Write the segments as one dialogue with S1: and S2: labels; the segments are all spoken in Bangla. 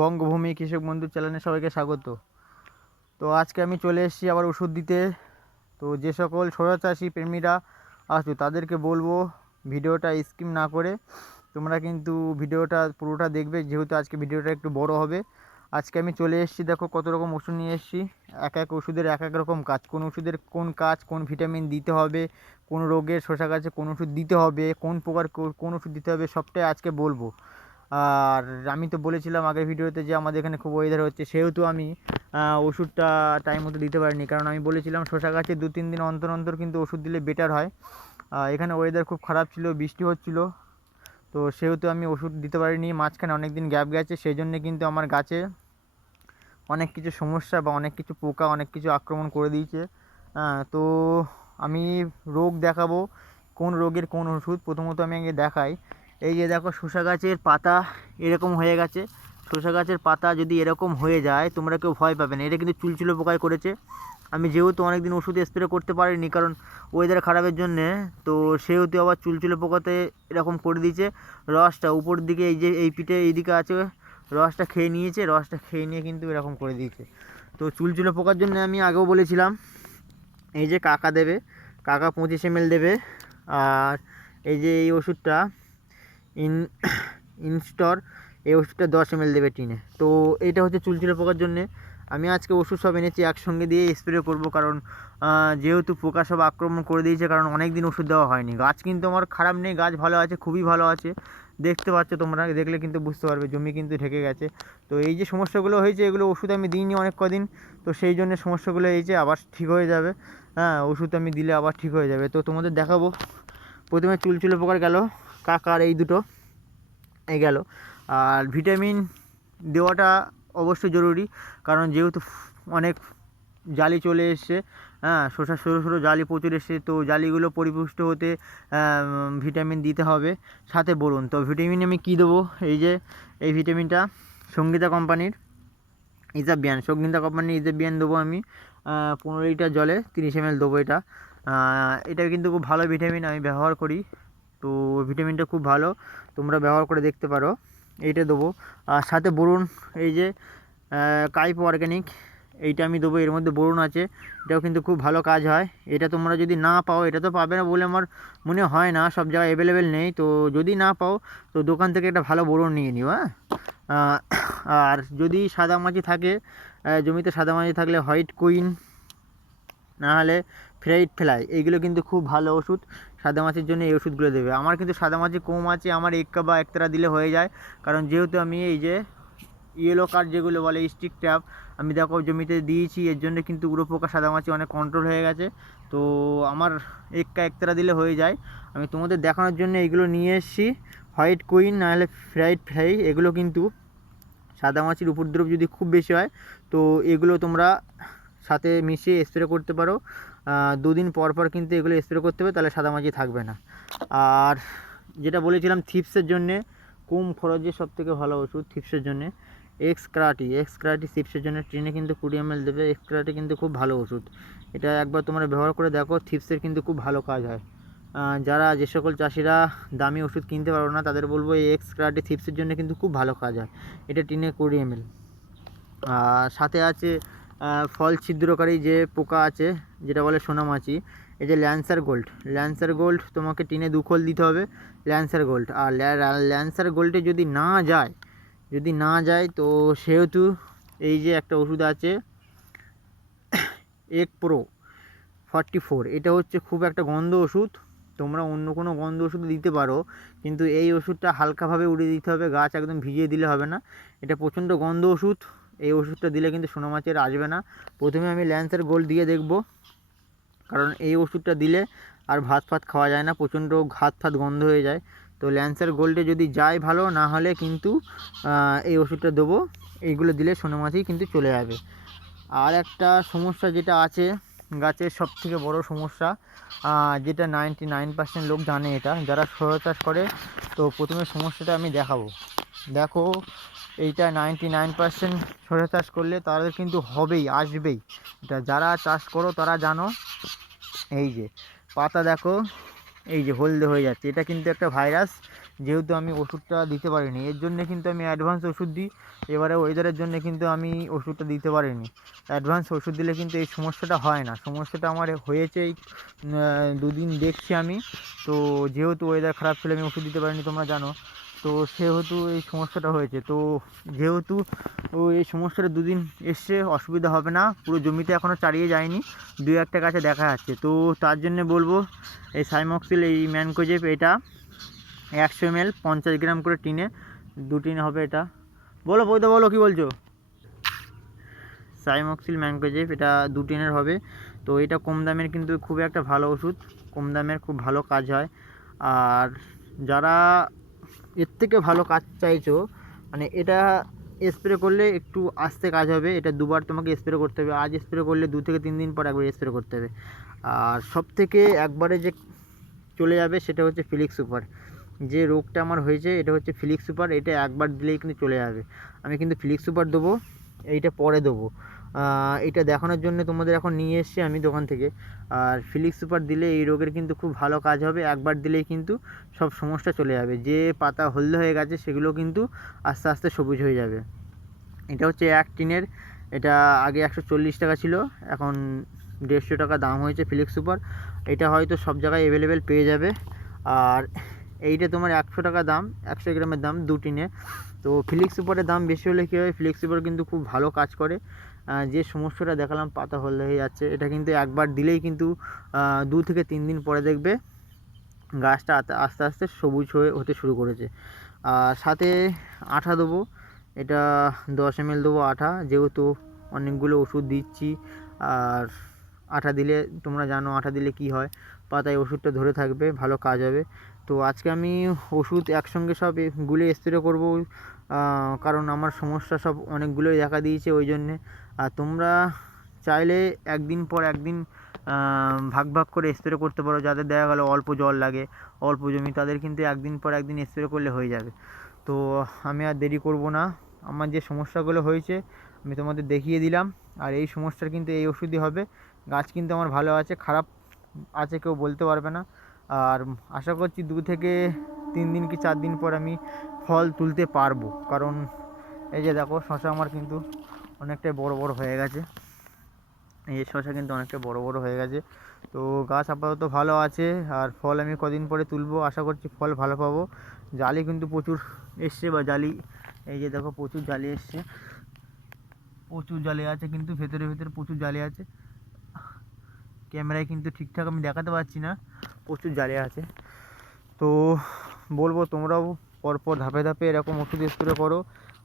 S1: বঙ্গভূমি কৃষক বন্ধু চ্যানেলে সবাইকে স্বাগত। তো আজকে আমি চলে এসেছি আবার ওষুধ দিতে। তো যে সকল ছোড়া চাষি প্রেমীরা আছো তাদেরকে বলব ভিডিওটা স্কিম না করে। তোমরা কিন্তু ভিডিওটা, পুরোটা দেখবে, যেহেতু আজকে ভিডিওটা একটু বড় হবে। আজকে আমি চলে এসেছি, দেখো কত রকম ওষুধ নিয়ে এসেছি। এক এক ওষুধের এক এক রকম কাজ, কোন ওষুধের কোন কাজ, কোন ভিটামিন দিতে হবে, কোন রোগের শসা গাছে কোন ওষুধ দিতে হবে, কোন প্রকার কোন ওষুধ দিতে হবে, সবটাই আজকে বলব। আর আমি তো বলেছিলাম আগের ভিডিওতে যে আমাদের এখানে খুব ওয়েদার হচ্ছে, সেহেতু আমি ওষুধটা টাইম মতো দিতে পারিনি। কারণ আমি বলেছিলাম শশা গাছে দু তিন দিন অন্তর অন্তর কিন্তু ওষুধ দিলে বেটার হয়। এখানে ওয়েদার খুব খারাপ ছিল, বৃষ্টি হচ্ছিল। তো সেহেতু আমি ওষুধ দিতে পারিনি, মাঝখানে অনেক দিন গ্যাপ গেছে সেই জন্যে কিন্তু আমার গাছে অনেক কিছু সমস্যা বা অনেক কিছু পোকা, অনেক কিছু আক্রমণ করে দিয়েছে। তো আমি রোগ দেখাবো, কোন রোগের কোন ওষুধ, প্রথমত আমি আগে দেখাই। এই যে দেখো শসা গাছের পাতা এরকম হয়ে গেছে। শসা গাছের পাতা যদি এরকম হয়ে যায়, তোমরা কেউ ভয় পাবে না। এটা কিন্তু চুলচুলো পোকায় করেছে। আমি যেহেতু অনেক দিন ওষুধ স্প্রে করতে পারিনি, কারণ ওয়েদার খারাপের জন্যে, তো সেহেতু আবার চুলচুলো পোকাতে এরকম করে দিয়েছে। রসটা উপর দিকে এই যে, এই পিঠে এইদিকে আছে, রসটা খেয়ে নিয়েছে। রসটা খেয়ে নিয়ে কিন্তু এরকম করে দিয়েছে। তো চুলচুলো পোকার জন্য আমি আগেও বলেছিলাম, এই যে কাকা দেবে, কাকা পঁচিশ এম দেবে। আর এই যে এই ওষুধটা ইন, ইনস্টর, এই ওষুধটা দশ এম দেবে টিনে। তো এটা হচ্ছে চুলচুলো পোকার জন্যে। আমি আজকে ওষুধ সব এনেছি, একসঙ্গে দিয়ে স্প্রে করব কারণ যেহেতু পোকা সব আক্রমণ করে দিয়েছে কারণ অনেক দিন ওষুধ দেওয়া হয়নি। গাছ কিন্তু আমার খারাপ নেই, গাছ ভালো আছে, খুবই ভালো আছে। দেখতে পাচ্ছ তোমরা, দেখলে কিন্তু বুঝতে পারবে, জমি কিন্তু ঢেকে গেছে। তো এই যে সমস্যাগুলো হয়েছে, এগুলো ওষুধ আমি দিইনি অনেক কদিন, তো সেই জন্য সমস্যাগুলো যে আবার ঠিক হয়ে যাবে। হ্যাঁ ওষুধ আমি দিলে আবার ঠিক হয়ে যাবে। তো তোমাদের দেখাবো। প্রথমে চুলচুলো পোকার গেল। কাকার এই দুটো গেল। আর ভিটামিন দেওয়াটা অবশ্যই জরুরি, কারণ যেহেতু অনেক জালি চলে এসছে হ্যাঁ শসার সরু সরু জালি প্রচুর এসছে, তো জালিগুলো পরিপুষ্ট হতে ভিটামিন দিতে হবে। সাথে বলুন, তো ভিটামিন আমি কী দেবো? এই যে, এই ভিটামিনটা সঙ্গীতা কোম্পানির ইজাবিয়ান, সঙ্গীতা কোম্পানির ইজাবিয়ান দেবো আমি পনেরো লিটার জলে তিরিশ এম এল দেবো এটা। এটা কিন্তু খুব ভালো ভিটামিন, আমি ব্যবহার করি। তো ভিটামিনটা খুব ভালো, তোমরা ব্যবহার করে দেখতে পারো। এইটা দেবো। আর সাথে বরুণ, এই যে কাইপো অর্গ্যানিক এইটা আমি দেবো। এর মধ্যে বরুণ আছে, এটাও কিন্তু খুব ভালো কাজ হয়। এটা তোমরা যদি না পাও, এটা তো পাবে না বলে আমার মনে হয় না, সব জায়গায় অ্যাভেলেবেল নেই। তো যদি না পাও, তো দোকান থেকে একটা ভালো বরুণ নিয়ে নিও হ্যাঁ? আর যদি সাদা মাছি থাকে জমিতে সাদা মাছি থাকলে হোয়াইট কুইন, না হলে ফ্রাইড ফ্লাই এইগুলো কিন্তু খুব ভালো ওষুধ। সাদা মাছির জন্য এই ওষুধগুলো দেবে। আমার কিন্তু সাদা মাছি কম আছে, আমার এক্কা বা একতারা দিলে হয়ে যায়। কারণ যেহেতু আমি এই যে ইয়েলো কার্ড যেগুলো বলে স্টিক ট্যাপ আমি দেখো জমিতে দিয়েছি, এর জন্য কিন্তু উড়ো পোকা সাদা মাছি অনেক কন্ট্রোল হয়ে গেছে। তো আমার এক্কা একতারা দিলে হয়ে যায়। আমি তোমাদের দেখানোর জন্য এগুলো নিয়ে এসেছি। হোয়াইট কুইন নাহলে ফ্রাইড ফ্রাই এগুলো কিন্তু সাদা মাছির উপদ্রব যদি খুব বেশি হয়, তো এগুলো তোমরা সাথে মিশিয়ে স্প্রে করতে পারো। দুদিন পর পর কিন্তু এগুলো স্প্রে করতে হবে, তাহলে সাদা মাছি থাকবে না। আর যেটা বলেছিলাম থিপসের জন্যে, কম খরচে সব থেকে ভালো ওষুধ থিপসের জন্যে এক্স ক্রাটি এক্স ক্রাটি থিপসের জন্য ট্রেনে কিন্তু কুড়ি এম দেবে এক্স ক্রাটি কিন্তু খুব ভালো ওষুধ। এটা একবার তোমরা ব্যবহার করে দেখো থিপসের কিন্তু খুব ভালো কাজ হয়। যারা যে সকল চাষিরা দামি ওষুধ কিনতে পারো না, তাদের বলব এই এক্স ক্রাটি থিপসের জন্য কিন্তু খুব ভালো কাজ হয়। এটা টিনে কুড়ি এম আর সাথে আছে ফল ছিদ্রকারী যে পোকা আছে, যেটা বলে সোনামাছি, এই যে ল্যান্সার গোল্ড। ল্যান্সার গোল্ড তোমাকে টিনে দুখোল দিতে হবে, ল্যান্সার গোল্ড। আর ল্যান্সার গোল্ডে যদি না যায়, যদি না যায়, তো সেহেতু এই যে একটা ওষুধ আছে, এক প্রো ফর্টি ফোর। এটা হচ্ছে খুব একটা গন্ধ ওষুধ, তোমরা অন্য কোনো গন্ধ ওষুধ দিতে পারো, কিন্তু এই ওষুধটা হালকাভাবে উড়িয়ে দিতে হবে, গাছ একদম ভিজিয়ে দিলে হবে না। এটা প্রচণ্ড গন্ধ ওষুধ এই ওষুধটা দিলে কিন্তু সোনা মাছের আসবে না। প্রথমে আমি ল্যান্সের গোল দিয়ে দেখব। কারণ এই ওষুধটা দিলে আর ভাত ফাত খাওয়া যায় না, প্রচণ্ড ঘাত ফাত গন্ধ হয়ে যায়। তো ল্যান্সের গোল্ডে যদি যায় ভালো, না হলে কিন্তু এই ওষুধটা দেবো। এইগুলো দিলে সোনা মাছই কিন্তু চলে যাবে। আর একটা সমস্যা যেটা আছে গাছের সব থেকে বড়ো সমস্যা যেটা নাইনটি নাইন পার্সেন্ট লোক জানে এটা, যারা সরো চাষ করে, তো প্রথমে সমস্যাটা আমি দেখাবো। দেখো, এইটা নাইনটি নাইন পার্সেন্ট সরিষা চাষ করলে তাদের কিন্তু হবেই, আসবেই। এটা যারা চাষ করো, তারা জানো। এই যে, পাতা দেখো, এই যে হলদে হয়ে যাচ্ছে। এটা কিন্তু একটা ভাইরাস। যেহেতু আমি ওষুধটা দিতে পারিনি, এর জন্য কিন্তু আমি অ্যাডভান্স ওষুধ দিই। এবারে ওয়েদারের জন্য কিন্তু আমি ওষুধটা দিতে পারিনি। অ্যাডভান্স ওষুধ দিলে কিন্তু এই সমস্যাটা হয় না। সমস্যাটা আমার হয়েছে এই দুদিন দেখছি আমি। তো যেহেতু ওয়েদার খারাপ ছিল, আমি ওষুধ দিতে পারিনি, তোমরা জানো। তো সেহেতু এই সমস্যাটা হয়েছে। তো যেহেতু এই সমস্যাটা দুদিন এসছে, অসুবিধা হবে না। পুরো জমিতে এখনও চারিয়ে যায়নি। দু একটা গাছে দেখা যাচ্ছে। তো তার জন্যে বলব, এই সাইমক্সিল এই ম্যানকোজেপ এটা একশো এম এল পঞ্চাশ গ্রাম করে টিনে, দু টিন হবে এটা। বলো বৈদা বলো কী বলছো? সাইমক্সিল ম্যানকোজেপ এটা দু টিনের হবে। তো এটা কম দামের কিন্তু খুব একটা ভালো ওষুধ, কম দামের খুব ভালো কাজ হয়। আর যারা এর থেকে ভালো কাজ চাইছো মানে এটা স্প্রে করলে একটু আস্তে কাজ হবে। এটা দুবার তোমাকে স্প্রে করতে হবে। আজ স্প্রে করলে দু থেকে তিন দিন পর একবার স্প্রে করতে হবে। আর সব থেকে একবারে যে চলে যাবে সেটা হচ্ছে ফিলিক্স সুপার যে রোগটা আমার হয়েছে, এটা হচ্ছে ফিলিক্স সুপার এটা একবার দিলেই কিন্তু চলে যাবে আমি কিন্তু ফিলিক্স সুপার দেবো, এইটা পরে দেবো। এটা দেখানোর জন্য তোমাদের এখন নিয়ে এসেছি আমি দোকান থেকে। আর ফিলিক্স সুপার দিলে এই রোগের কিন্তু খুব ভালো কাজ হবে, একবার দিলেই কিন্তু সব সমস্যা চলে যাবে। যে পাতা হলদে হয়ে গেছে, সেগুলো কিন্তু আস্তে আস্তে সবুজ হয়ে যাবে। এটা হচ্ছে এক টিনের, এটা আগে একশো চল্লিশ টাকা ছিল, এখন দেড়শো টাকা দাম হয়েছে ফিলিক্স সুপার এটা হয়তো সব জায়গায় অ্যাভেলেবেল পেয়ে যাবে। আর এইটা তোমার একশো টাকা দাম, একশো গ্রামের দাম দু টিনে তো ফিলিক্স সুপারের দাম বেশি হলে কী হয়? ফিলিক্স সুপার কিন্তু খুব ভালো কাজ করে। যে সমস্যাটা দেখালাম পাতা হলদে হয়ে যাচ্ছে, এটা কিন্তু একবার দিলেই কিন্তু দু থেকে তিন দিন পরে দেখবে গাছটা আস্তে আস্তে সবুজ হয়ে হতে শুরু করেছে। আর সাথে আঠা দেবো, এটা দশ এম এল দেবো আঠা, যেহেতু অনেকগুলো ওষুধ দিচ্ছি। আর আঠা দিলে, তোমরা জানো আঠা দিলে কি হয়? পাতায় ওষুধটা ধরে থাকবে, ভালো কাজ হবে। তো আজকে আমি ওষুধ একসঙ্গে সব গুলে স্প্রে করব কারণ আমার সমস্যা সব অনেকগুলোই দেখা দিয়েছে ওই জন্যে। আর তোমরা চাইলে একদিন পর একদিন ভাগ ভাগ করে স্প্রে করতে পারো, যাদের দেখা গেলো অল্প জল লাগে, অল্প জমি, তাদের কিন্তু একদিন পর একদিন স্প্রে করলে হয়ে যাবে। তো আমি আর দেরি করব না। আমার যে সমস্যাগুলো হয়েছে, আমি তোমাদের দেখিয়ে দিলাম। আর এই সমস্যার কিন্তু এই ওষুধই হবে। গাছ কিন্তু আমার ভালো আছে, খারাপ আছে কেউ বলতে পারবে না। আর আশা করছি দু থেকে তিন দিন কি চার দিন পর আমি ফল তুলতে পারব। কারণ এই যে দেখো, শশা আমার কিন্তু অনেকটাই বড় বড় হয়ে গেছে। এই শশা কিন্তু অনেকটা বড় বড় হয়ে গেছে। তো গাছ আপাতত ভালো আছে, আর ফল আমি কদিন পরে তুলবো। আশা করছি ফল ভালো পাবো। জালি কিন্তু প্রচুর এসছে বা জালি, এই যে দেখো প্রচুর জালি এসছে। প্রচুর জালি আছে কিন্তু ভেতরে ভেতরে প্রচুর জালি আছে। ক্যামেরায় কিন্তু ঠিকঠাক আমি দেখাতে পারছি না। প্রচুর জালি আছে। তো বলব তোমরাও পরপর ধাপে ধাপে এরকম ওষুধ স্প্রে করো।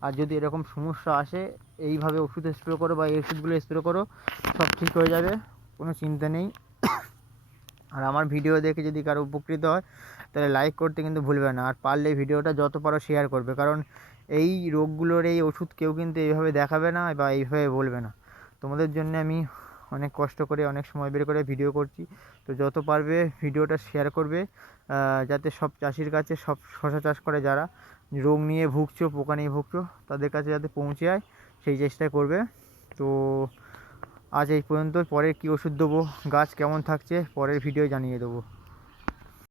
S1: আর যদি এরকম সমস্যা আসে, এইভাবে ওষুধ স্প্রে করো বা এই ওষুধগুলো স্প্রে করো, সব ঠিক হয়ে যাবে, কোনো চিন্তা নেই। আর আমার ভিডিও দেখে যদি কারও উপকৃত হয়, তাহলে লাইক করতে কিন্তু ভুলবে না। আর পারলে ভিডিওটা যত পারো শেয়ার করবে। কারণ এই রোগগুলোর এই ওষুধ কেউ কিন্তু এইভাবে দেখাবে না বা এইভাবে বলবে না। তোমাদের জন্য আমি অনেক কষ্ট করে, অনেক সময় বের করে ভিডিও করছি। তো যত পারবে ভিডিওটা শেয়ার করবে যাতে সব চাষির কাছে, সব শশা চাষ করে যারা রোগ নিয়ে ভুগছো, পোকা নিয়ে ভুগছো, তাদের কাছে যাতে পৌঁছে যায়, সেই চেষ্টাই করবে। তো আজ এই পর্যন্ত পরের কী ওষুধ দেবো, গাছ কেমন থাকছে, পরের ভিডিও জানিয়ে দেবো।